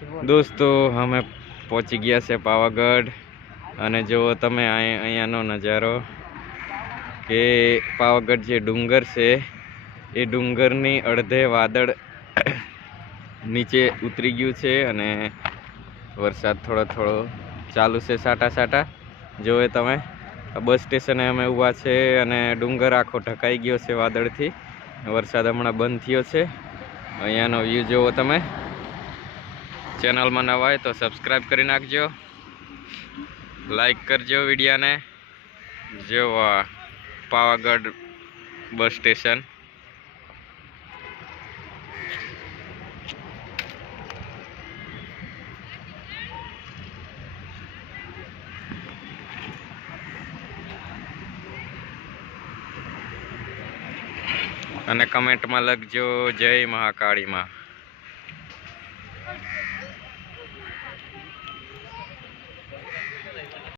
દોસ્તો, અમે પહોંચી ગયા છે પાવાગઢ. અને જુઓ તમે અહીં- અહીંયાનો નજારો. કે પાવાગઢ જે ડુંગર છે, એ ડુંગરની અડધે વાદળ નીચે ઉતરી ગયું છે અને વરસાદ થોડો થોડો ચાલુ છે સાટા સાટા. જોવે તમે બસ સ્ટેશને અમે ઊભા છે અને ડુંગર આખો ઢકાઈ ગયો છે વાદળથી. વરસાદ હમણાં બંધ થયો છે. અહીંયાનો વ્યૂ જોવો તમે. ચેનલમાં નવા હોય તો સબસ્ક્રાઈબ કરી નાખજો. લાઈક કરજો વિડીયાને. જો પાવાગઢ બસ સ્ટેશન. અને કમેન્ટમાં લખજો જય મહાકાળીમાં Thank you.